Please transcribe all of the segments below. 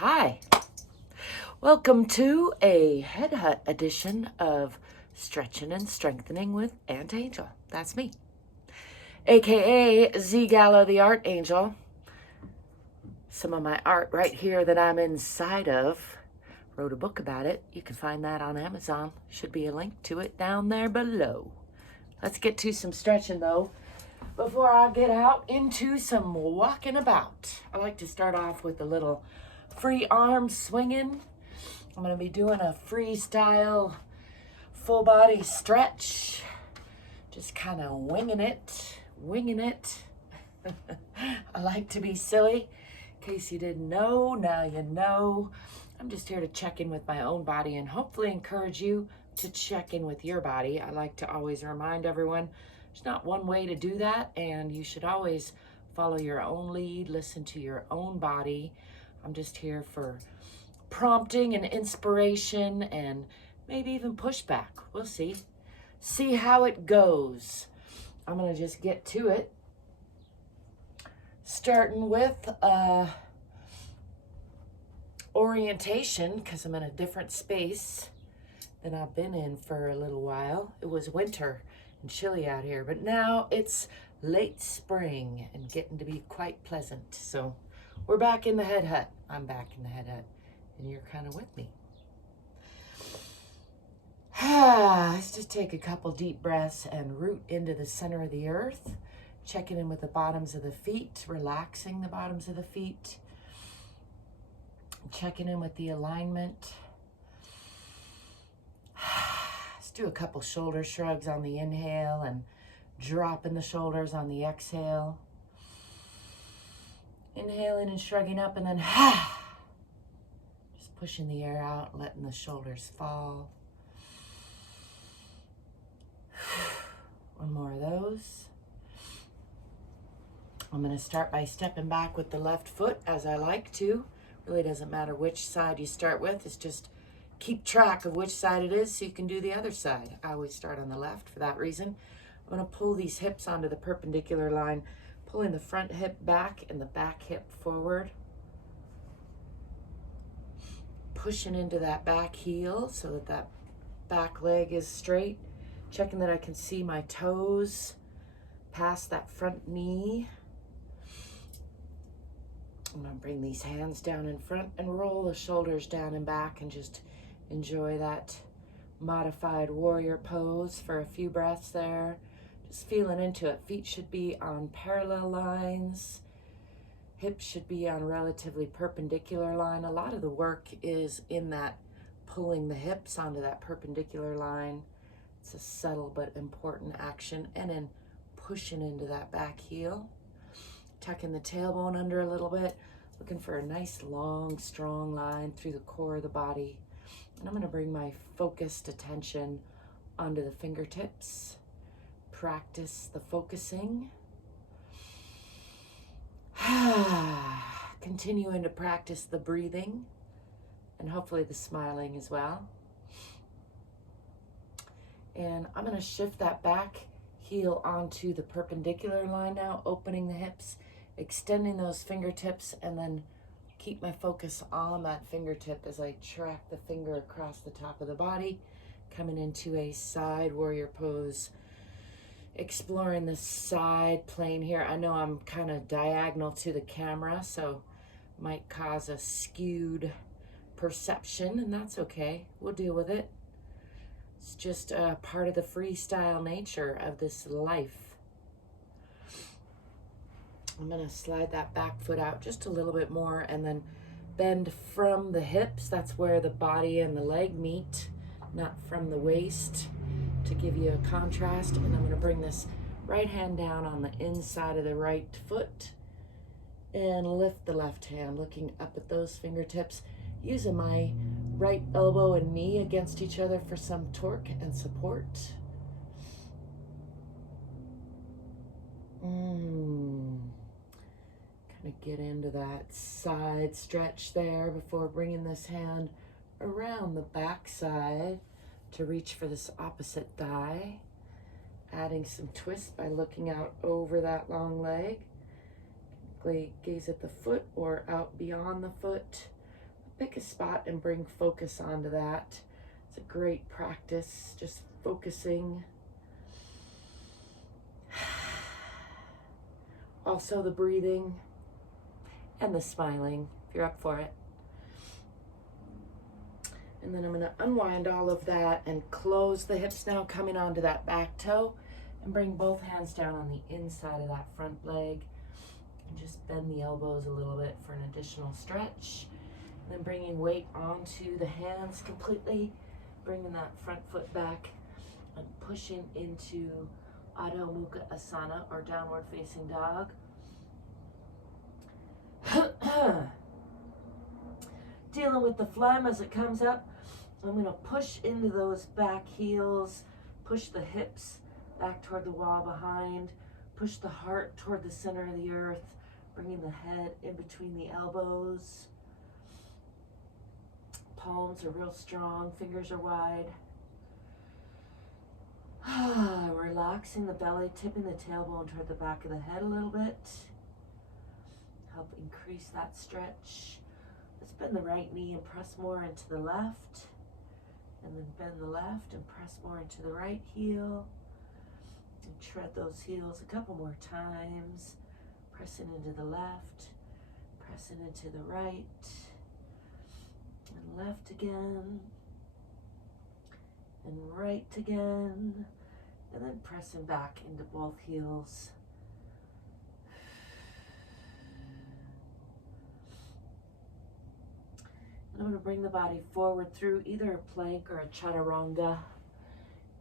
Hi, welcome to a Head Hutt edition of Stretching and Strengthening with Aunt Angel. That's me, aka ZGala the Art Angel. Some of my art right here that I'm inside of. Wrote a book about it. You can find that on Amazon. Should be a link to it down there below. Let's get to some stretching though before I get out into some walking about. I like to start off with a little free arm swinging. I'm going to be doing a freestyle full body stretch. Just kind of winging it. I like to be silly. In case you didn't know, now you know. I'm just here to check in with my own body and hopefully encourage you to check in with your body. I like to always remind everyone there's not one way to do that, and you should always follow your own lead, listen to your own body. I'm just here for prompting and inspiration and maybe even pushback. We'll see. See how it goes. I'm going to just get to it. Starting with orientation, because I'm in a different space than I've been in for a little while. It was winter and chilly out here, but now it's late spring and getting to be quite pleasant. So we're back in the Head Hutt. I'm back in the Head Hutt, and you're kind of with me. Let's just take a couple deep breaths and root into the center of the earth. Checking in with the bottoms of the feet, relaxing the bottoms of the feet. Checking in with the alignment. Let's do a couple shoulder shrugs on the inhale and dropping the shoulders on the exhale. Inhaling and shrugging up, and then just pushing the air out, letting the shoulders fall. One more of those. I'm going to start by stepping back with the left foot as I like to. Really doesn't matter which side you start with. It's just keep track of which side it is so you can do the other side. I always start on the left for that reason. I'm going to pull these hips onto the perpendicular line, pulling the front hip back and the back hip forward. Pushing into that back heel so that that back leg is straight. Checking that I can see my toes past that front knee. I'm going to bring these hands down in front and roll the shoulders down and back and just enjoy that modified warrior pose for a few breaths there. Just feeling into it. Feet should be on parallel lines. Hips should be on relatively perpendicular line. A lot of the work is in that pulling the hips onto that perpendicular line. It's a subtle but important action. And then pushing into that back heel. Tucking the tailbone under a little bit, looking for a nice, long, strong line through the core of the body. And I'm going to bring my focused attention onto the fingertips. Practice the focusing. Continuing to practice the breathing and hopefully the smiling as well. And I'm going to shift that back heel onto the perpendicular line now, opening the hips, extending those fingertips, and then keep my focus on that fingertip as I track the finger across the top of the body, coming into a side warrior pose, exploring the side plane here. I know I'm kind of diagonal to the camera, so might cause a skewed perception, and that's okay. We'll deal with it. It's just a part of the freestyle nature of this life. I'm going to slide that back foot out just a little bit more and then bend from the hips. That's where the body and the leg meet, not from the waist, to give you a contrast. And I'm going to bring this right hand down on the inside of the right foot and lift the left hand, looking up at those fingertips, using my right elbow and knee against each other for some torque and support. Kind of get into that side stretch there before bringing this hand around the back side to reach for this opposite thigh. Adding some twist by looking out over that long leg. Gaze at the foot or out beyond the foot. pick a spot and bring focus onto that. It's a great practice, just focusing. Also the breathing and the smiling, if you're up for it. And then I'm going to unwind all of that and close the hips now, coming onto that back toe, and bring both hands down on the inside of that front leg. And just bend the elbows a little bit for an additional stretch. And then bringing weight onto the hands completely, bringing that front foot back and pushing into Adho Mukha Asana, or downward facing dog. Dealing with the phlegm as it comes up, I'm going to push into those back heels, push the hips back toward the wall behind, push the heart toward the center of the earth, bringing the head in between the elbows. Palms are real strong, fingers are wide. Relaxing the belly, tipping the tailbone toward the back of the head a little bit. Help increase that stretch. Let's bend the right knee and press more into the left. And then bend the left and press more into the right heel. And tread those heels a couple more times. Pressing into the left, pressing into the right, and left again, and right again, and then pressing back into both heels. And I'm going to bring the body forward through either a plank or a chaturanga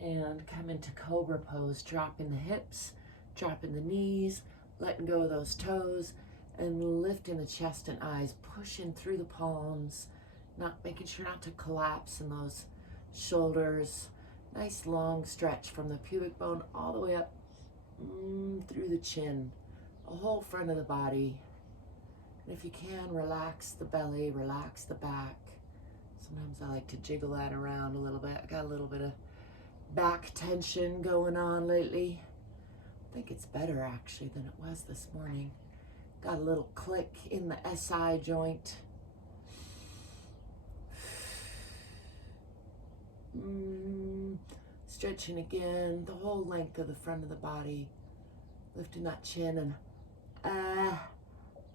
and come into cobra pose, dropping the hips, dropping the knees, letting go of those toes, and lifting the chest and eyes, pushing through the palms, making sure not to collapse in those shoulders. Nice long stretch from the pubic bone all the way up through the chin, the whole front of the body. And if you can, relax the belly, relax the back. Sometimes I like to jiggle that around a little bit. I got a little bit of back tension going on lately. I think it's better actually than it was this morning. Got a little click in the SI joint. Stretching again, the whole length of the front of the body. Lifting that chin and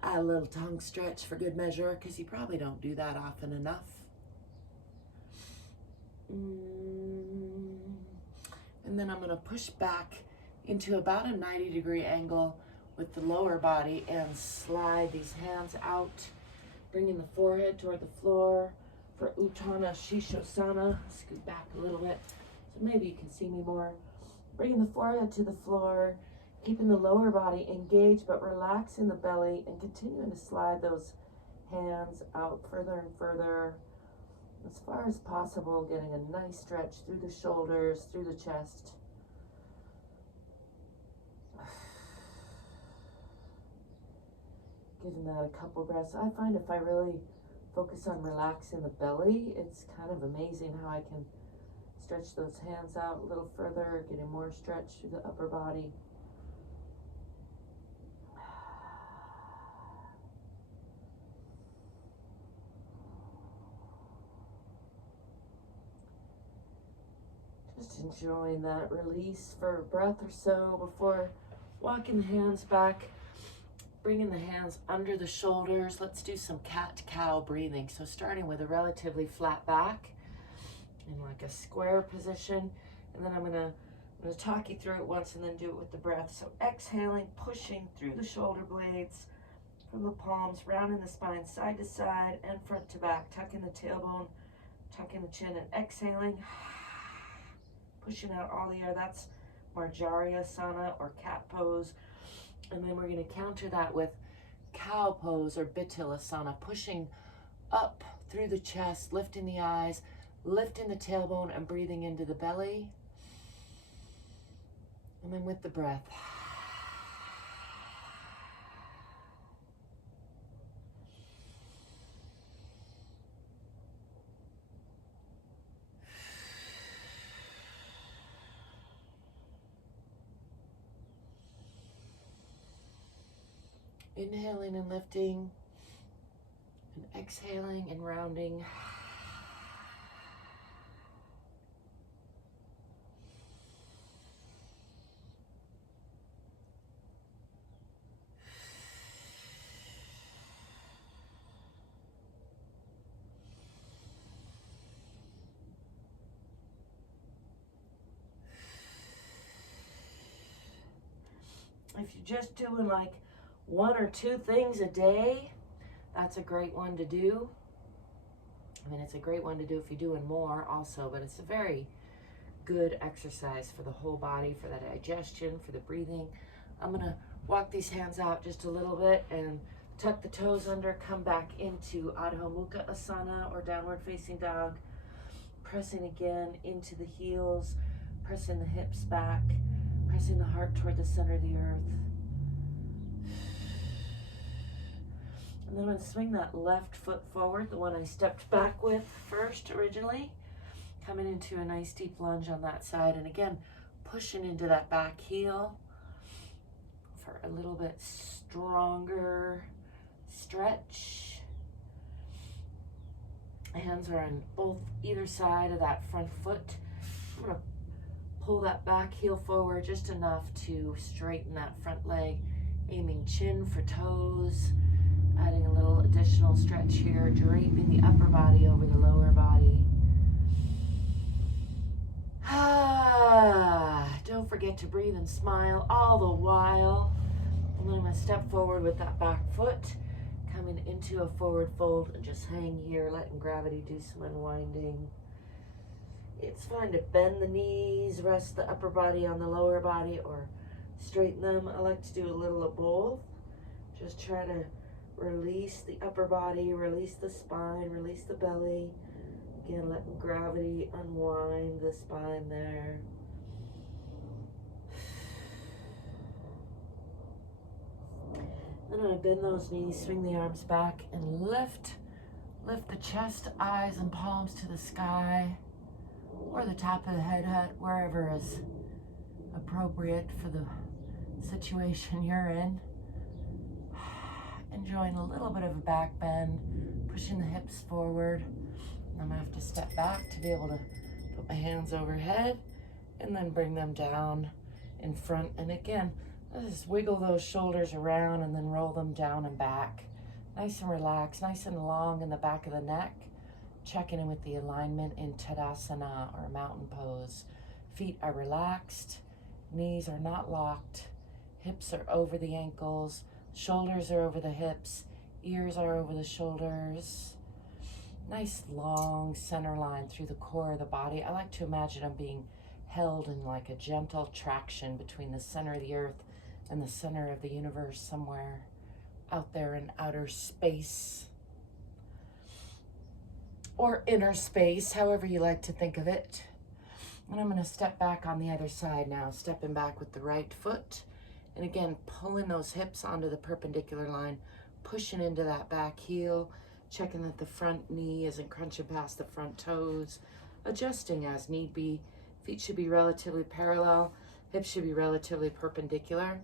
a little tongue stretch for good measure, because you probably don't do that often enough. And then I'm going to push back into about a 90-degree angle with the lower body and slide these hands out, bringing the forehead toward the floor for Utthana Shishosana. Scoot back a little bit so maybe you can see me more. Bringing the forehead to the floor, keeping the lower body engaged but relaxing the belly, and continuing to slide those hands out further and further as far as possible, getting a nice stretch through the shoulders, through the chest. Giving that a couple breaths. I find if I really focus on relaxing the belly, it's kind of amazing how I can stretch those hands out a little further, getting more stretch through the upper body. Just enjoying that release for a breath or so before walking the hands back, bringing the hands under the shoulders. Let's do some cat-cow breathing. So starting with a relatively flat back in like a square position, and then I'm gonna talk you through it once and then do it with the breath. So exhaling, pushing through the shoulder blades from the palms, rounding the spine side to side and front to back, tucking the tailbone, tucking the chin, and exhaling, pushing out all the air. That's Marjarya-sana, or cat pose. And then we're going to counter that with cow pose, or Bittilasana, pushing up through the chest, lifting the eyes, lifting the tailbone, and breathing into the belly. And then with the breath. Inhaling and lifting, and Exhaling and rounding. If you're just doing like 1 or 2 things a day, that's a great one to do. I mean, it's a great one to do if you're doing more also, but it's a very good exercise for the whole body, for the digestion, for the breathing. I'm gonna walk these hands out just a little bit and tuck the toes under, come back into Adho Mukha Asana or downward facing dog, pressing again into the heels, pressing the hips back, pressing the heart toward the center of the earth. And then I'm going to swing that left foot forward, the one I stepped back with first originally, coming into a nice deep lunge on that side. And again, pushing into that back heel for a little bit stronger stretch. Hands are on both either side of that front foot. I'm going to pull that back heel forward just enough to straighten that front leg, aiming chin for toes, adding a little additional stretch here, draping the upper body over the lower body. Don't forget to breathe and smile all the while. And then I'm going to step forward with that back foot, coming into a forward fold and just hang here, letting gravity do some unwinding. It's fine to bend the knees, rest the upper body on the lower body, or straighten them. I like to do a little of both. Just try to release the upper body, release the spine, release the belly. Again, letting gravity unwind the spine there. Then I'm going to bend those knees, swing the arms back, and lift the chest, eyes, and palms to the sky, or the top of the head hut, wherever is appropriate for the situation you're in. Enjoying a little bit of a back bend, pushing the hips forward. I'm gonna have to step back to be able to put my hands overhead and then bring them down in front. And again, just wiggle those shoulders around and then roll them down and back. Nice and relaxed, nice and long in the back of the neck. Checking in with the alignment in Tadasana or mountain pose. Feet are relaxed, knees are not locked, hips are over the ankles, shoulders are over the hips, ears are over the shoulders. Nice long center line through the core of the body. I like to imagine I'm being held in like a gentle traction between the center of the earth and the center of the universe, somewhere out there in outer space. Or inner space, however you like to think of it. And I'm going to step back on the other side now, stepping back with the right foot. And again, pulling those hips onto the perpendicular line, pushing into that back heel, checking that the front knee isn't crunching past the front toes, adjusting as need be. Feet should be relatively parallel, hips should be relatively perpendicular.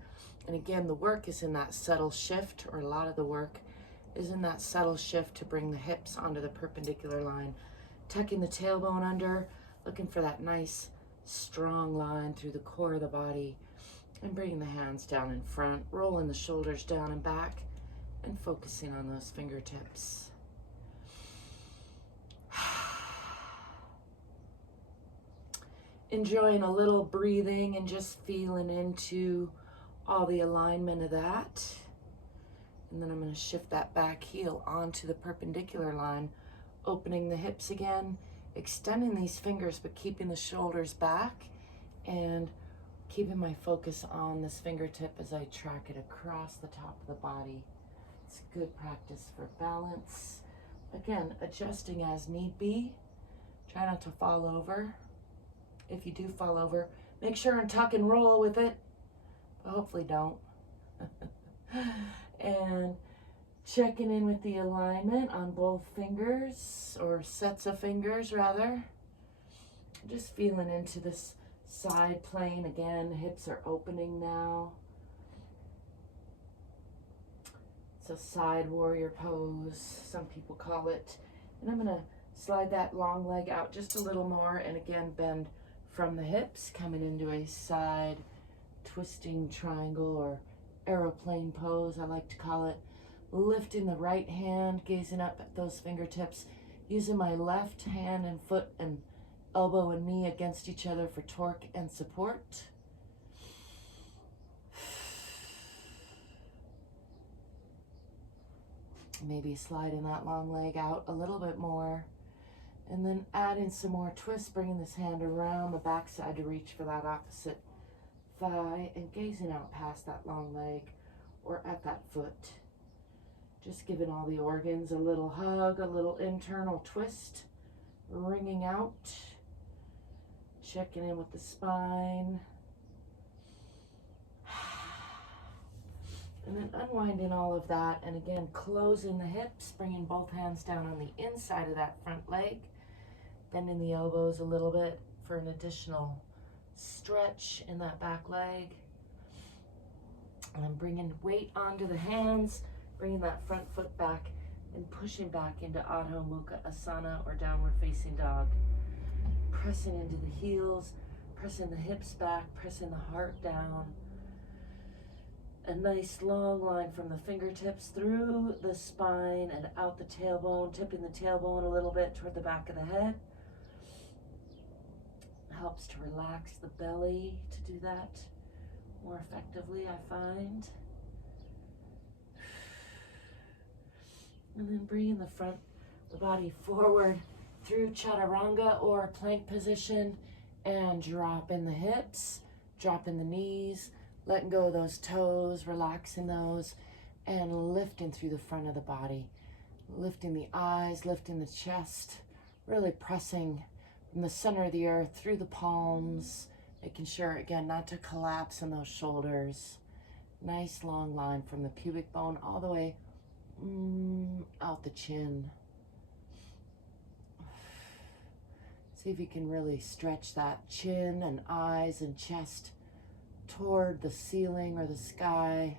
And again, the work is in that subtle shift, or a lot of the work is in that subtle shift to bring the hips onto the perpendicular line, tucking the tailbone under, looking for that nice strong line through the core of the body, and bringing the hands down in front, rolling the shoulders down and back, and focusing on those fingertips. Enjoying a little breathing and just feeling into all the alignment of that. And then I'm going to shift that back heel onto the perpendicular line, opening the hips again, extending these fingers, but keeping the shoulders back and keeping my focus on this fingertip as I track it across the top of the body. It's good practice for balance. Again, adjusting as need be. Try not to fall over. If you do fall over, make sure and tuck and roll with it, but hopefully don't. And checking in with the alignment on both fingers, or sets of fingers rather. Just feeling into this side plane again. Hips are opening now. It's a side warrior pose, some people call it. And I'm gonna slide that long leg out just a little more, and again, bend from the hips, coming into a side twisting triangle or aeroplane pose, I like to call it. Lifting the right hand, gazing up at those fingertips, using my left hand and foot and elbow and knee against each other for torque and support. Maybe sliding that long leg out a little bit more, and then adding some more twists, bringing this hand around the backside to reach for that opposite thigh, and gazing out past that long leg or at that foot. Just giving all the organs a little hug, a little internal twist, wringing out, checking in with the spine. And then unwinding all of that, and again, closing the hips, bringing both hands down on the inside of that front leg, bending the elbows a little bit for an additional stretch in that back leg. And then bringing weight onto the hands, bringing that front foot back and pushing back into Adho Mukha Asana or downward facing dog. Pressing into the heels, pressing the hips back, pressing the heart down. A nice long line from the fingertips through the spine and out the tailbone, tipping the tailbone a little bit toward the back of the head. Helps to relax the belly to do that more effectively, I find. And then bringing the body forward through chaturanga or plank position, and dropping the hips, dropping the knees, letting go of those toes, relaxing those, and lifting through the front of the body. Lifting the eyes, lifting the chest, really pressing from the center of the earth through the palms, making sure, again, not to collapse in those shoulders. Nice long line from the pubic bone all the way out the chin. See if you can really stretch that chin and eyes and chest toward the ceiling or the sky.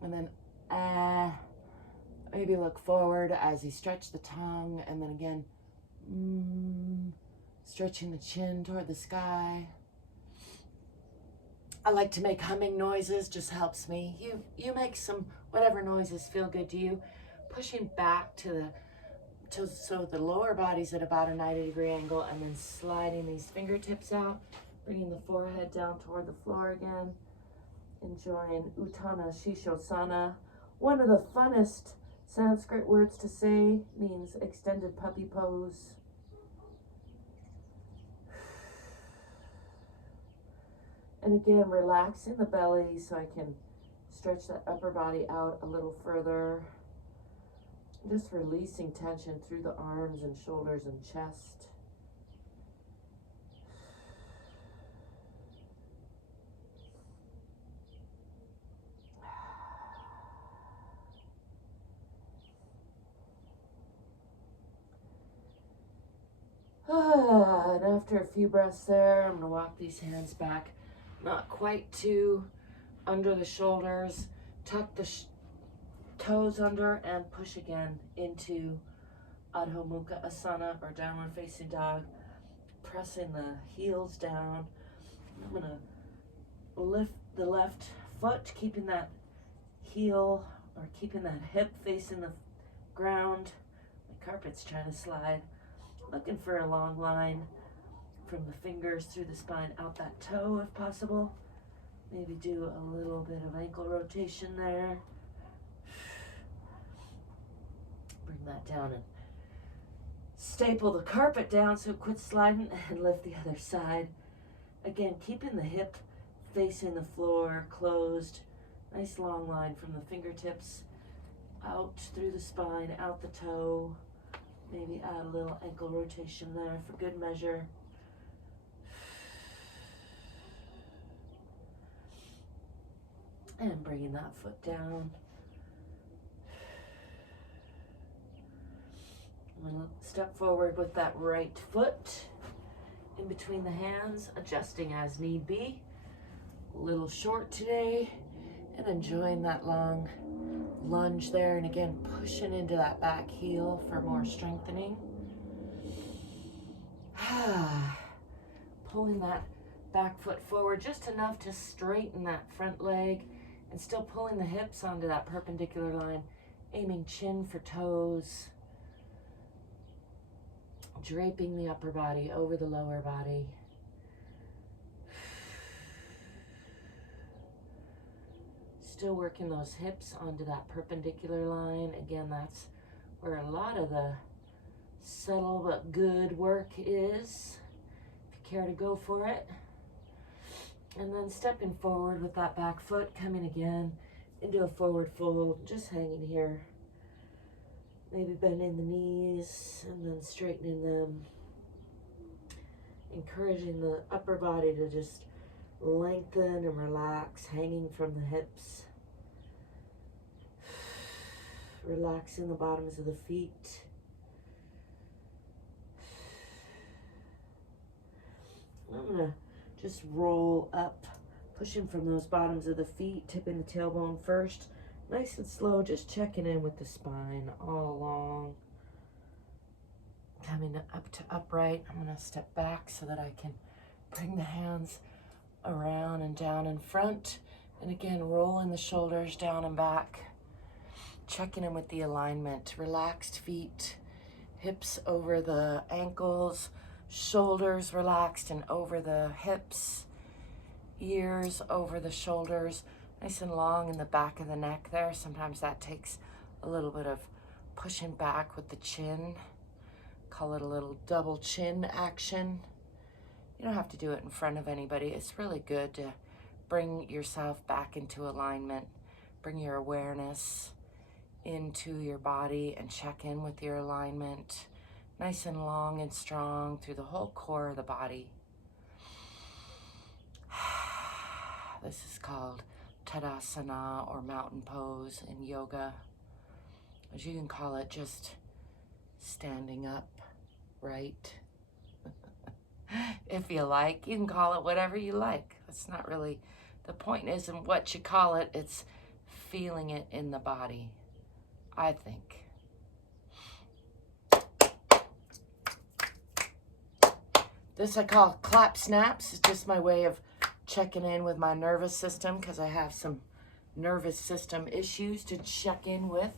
And then maybe look forward as you stretch the tongue, and then again stretching the chin toward the sky. I like to make humming noises, just helps me. You make some whatever noises feel good to you. Pushing back so the lower body's at about a 90-degree angle, and then sliding these fingertips out, bringing the forehead down toward the floor again. Enjoying Uttana Shishosana. One of the funnest Sanskrit words to say, means extended puppy pose. And again, relaxing the belly so I can stretch that upper body out a little further. Just releasing tension through the arms and shoulders and chest. And after a few breaths there, I'm going to walk these hands back, not quite to under the shoulders, tuck the toes under, and push again into Adho Mukha Asana or downward facing dog, pressing the heels down. I'm going to lift the left foot, keeping that heel or keeping that hip facing the ground. My carpet's trying to slide. Looking for a long line from the fingers through the spine out that toe if possible. Maybe do a little bit of ankle rotation there. Bring that down and staple the carpet down so it quits sliding, and lift the other side. Again, keeping the hip facing the floor, closed. Nice long line from the fingertips out through the spine, out the toe. Maybe add a little ankle rotation there for good measure. And bringing that foot down. I'm going to step forward with that right foot in between the hands, adjusting as need be. A little short today, and enjoying that long lunge there, and again, pushing into that back heel for more strengthening. Pulling that back foot forward just enough to straighten that front leg, and still pulling the hips onto that perpendicular line, aiming chin for toes, draping the upper body over the lower body. Still working those hips onto that perpendicular line. Again, that's where a lot of the subtle but good work is, if you care to go for it. And then stepping forward with that back foot, coming again into a forward fold, just hanging here. Maybe bending the knees and then straightening them. Encouraging the upper body to just lengthen and relax, hanging from the hips. Relaxing the bottoms of the feet. I'm gonna just roll up, pushing from those bottoms of the feet, tipping the tailbone first. Nice and slow, just checking in with the spine all along. Coming up to upright. I'm gonna step back so that I can bring the hands around and down in front. And again, rolling the shoulders down and back. Checking in with the alignment. Relaxed feet, hips over the ankles, shoulders relaxed and over the hips, ears over the shoulders, nice and long in the back of the neck there. Sometimes that takes a little bit of pushing back with the chin. Call it a little double chin action. You don't have to do it in front of anybody. It's really good to bring yourself back into alignment, bring your awareness into your body and check in with your alignment. Nice and long and strong through the whole core of the body. This is called Tadasana or mountain pose in yoga. As you can call it, just standing up, right? If you like, you can call it whatever you like. That's not really, the point isn't what you call it, it's feeling it in the body, I think. This I call clap snaps. It's just my way of checking in with my nervous system because I have some nervous system issues to check in with.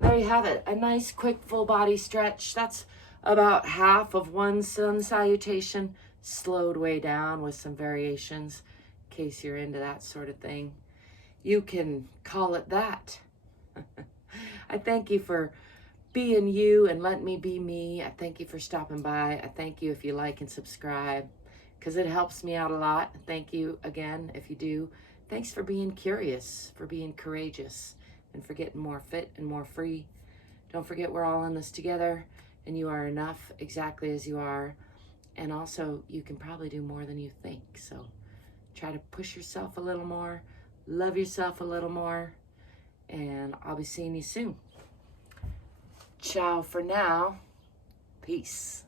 There you have it. A nice, quick, full body stretch. That's about half of one sun salutation, slowed way down with some variations in case you're into that sort of thing. You can call it that. I thank you for being you and letting me be me. I thank you for stopping by. I thank you if you like and subscribe because it helps me out a lot. Thank you again if you do. Thanks for being curious, for being courageous, and for getting more fit and more free. Don't forget we're all in this together and you are enough exactly as you are. And also you can probably do more than you think. So try to push yourself a little more, love yourself a little more, and I'll be seeing you soon. Ciao for now. Peace.